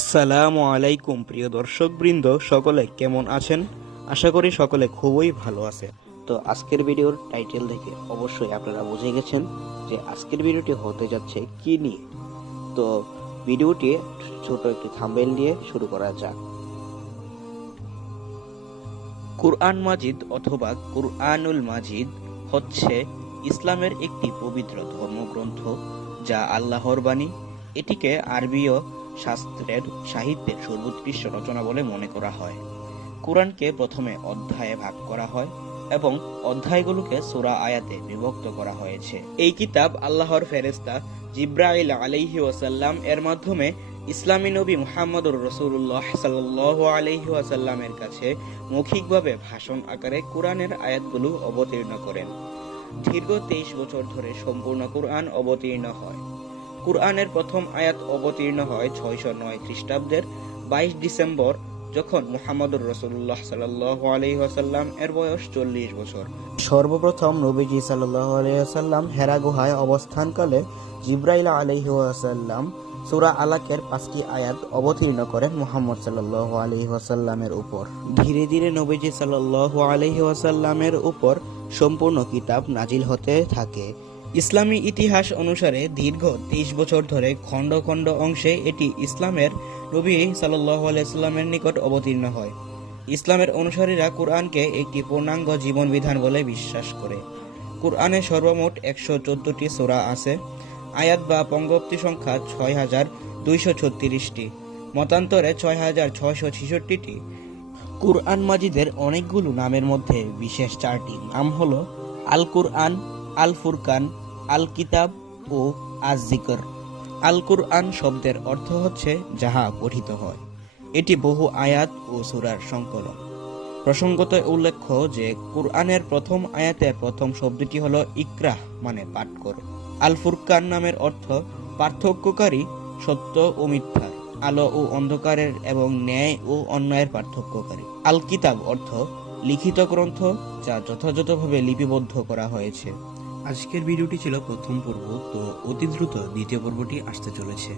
আসসালামু আলাইকুম প্রিয় দর্শকবৃন্দ, সকলে কেমন আছেন? আশা করি সকলে খুবই ভালো আছে। তো আজকের ভিডিওর টাইটেল দেখে অবশ্যই আপনারা বুঝে গেছেন যে আজকের ভিডিওটি হতে যাচ্ছে কি নিয়ে। তো ভিডিওটি ছোট একটি থাম্বনেল দিয়ে শুরু করা যাক। কুরআন মাজিদ অথবা কুরআনুল মাজিদ হচ্ছে ইসলামের একটি পবিত্র ধর্মগ্রন্থ, যা আল্লাহর বাণী। এটিকে আরবীয় শাস্ত্রের সাহিত্যের সর্বোৎকৃষ্ট রচনা বলে মনে করা হয়। কুরআনকে প্রথমে অধ্যায়ে ভাগ করা হয় এবং অধ্যায়গুলোকে সূরা আয়াতে বিভক্ত করা হয়েছে। এই কিতাব আল্লাহর ফেরেশতা জিবরাইল আলাইহি ওয়াসাল্লাম এর মাধ্যমে ইসলামী নবী মুহাম্মদুর রাসূলুল্লাহ সাল্লাল্লাহু আলাইহি ওয়াসাল্লামের কাছে মৌখিকভাবে ভাষণ আকারে কুরআনের আয়াতগুলো অবতীর্ণ করেন। দীর্ঘ 23 বছর ধরে সম্পূর্ণ কুরআন অবতীর্ণ হয়। কুরআনের প্রথম আয়াত অবতীর্ণ হয় 609 খ্রিস্টাব্দের 22 ডিসেম্বর, যখন মুহাম্মদুর রাসূলুল্লাহ সাল্লাল্লাহু আলাইহি ওয়াসাল্লাম এর বয়স 40 বছর। সর্বপ্রথম নবীজি সাল্লাল্লাহু আলাইহি ওয়াসাল্লাম হেরা গুহায় অবস্থানকালে জিবরাইল আলাইহি ওয়াসাল্লাম সূরা আলাকের 5টি আয়াত অবতীর্ণ করেন মুহাম্মদ সাল্লাল্লাহু আলাইহি ওয়াসাল্লামের উপর। ধীরে ধীরে নবীজি সাল্লাল্লাহু আলাইহি ওয়াসাল্লামের উপর সম্পূর্ণ কিতাব নাজিল হতে থাকে। ইসলামী ইতিহাস অনুসারে দীর্ঘ 23 বছর ধরে খণ্ড খণ্ড অংশে এটি ইসলামের নবী সাল্লাল্লাহু আলাইহি ওয়াসাল্লামের নিকট অবতীর্ণ হয়। ইসলামের অনুসারীরা কুরআনকে একটি পূর্ণাঙ্গ জীবন বিধান বলে বিশ্বাস করে। কুরআনে সর্বমোট 114টি সূরা আছে। আয়াত বা পঙ্গক্তি সংখ্যা 6236টি, মতান্তরে 6666টি। কুরআন মাজিদের অনেকগুলো নামের মধ্যে বিশেষ 4টি নাম হলো আল কুরআন, আল ফুরকান, আল কিতাব ও আজ জিকর। আল কুরআন শব্দের অর্থ হচ্ছে যাহা পঠিত হয়। এটি বহু আয়াত ও সূরার সংকলন। প্রসঙ্গত উল্লেখ্য যে কুরআনের প্রথম আয়াতের প্রথম শব্দটি হলো ইকরাহ, মানে পাঠ করো। আল ফুরকান নামের অর্থ পার্থক্যকারী, সত্য ও মিথ্যার, আলো ও অন্ধকারের এবং ন্যায় ও অন্যায়ের পার্থক্যকারী। আল কিতাব অর্থ লিখিত গ্রন্থ, যা যথাযথভাবে লিপিবদ্ধ করা হয়েছে। আজকের ভিডিওটি ছিল প্রথম পর্ব, তো অতি দ্রুত দ্বিতীয় পর্বটি আসতে চলেছে।